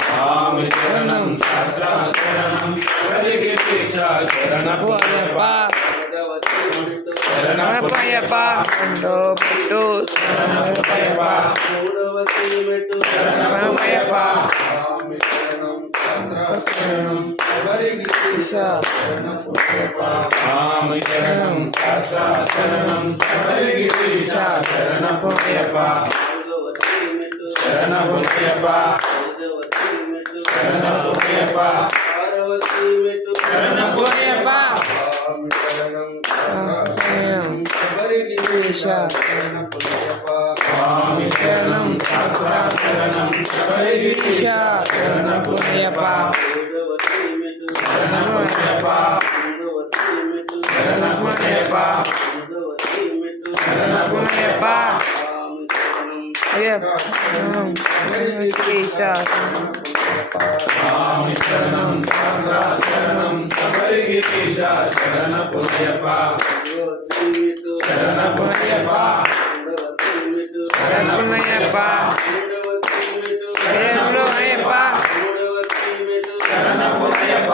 స్వామి శరణం శాస్త్ర శరణం శబరిగిరీశ శరణమయ్యప్ప శరణమయ్యప్ప పెట్టు శరణమయ్యప్ప మూడవది మెట్టు శరణమయ్యప్ప స్వామి శరణం శాస్త్ర శరణం శబరిగిరీశ శరణమయ్యప్ప స్వామి శరణం శాస్త్ర శరణం శబరిగిరీశ శరణమయ్యప్ప శరణమయ్యప్ప శరణమయ్యప్ప పార్వతీ మెట్టు శరణమయ్యప్ప స్వామి శరణం శరణం శబరిగిరీశ శరణమయ్యప్ప స్వామి శరణం శాస్త్ర శరణం శబరిగిరీశ శరణమయ్యప్ప శరణమయ్యప్ప శరణమయ్యప్ప శరణమయ్యప్ప స్వామి శరణం శాస్త్ర శరణం శబరిగిరీశ శరణమయ్యప్ప శరణమయ్యప్ప శరణమయ్యప్ప శరణమయ్యప్ప శరణమయ్యప్ప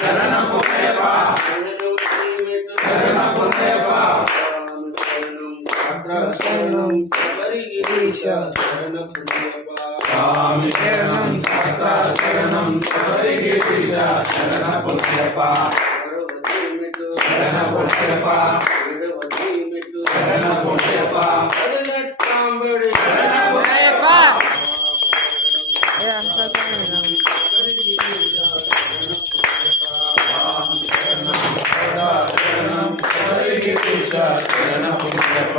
శరణమయ్యప్ప శరణమయ్యప్ప శరణం శబరిగిరీశ శరణమయ్యప్ప స్వామి శరణం శాస్త్ర శరణం శబరిగిరీశ శరణమయ్యప్ప శరణమయ్యప్ప శరణమయ్యప్ప శరణమయ్యప్ప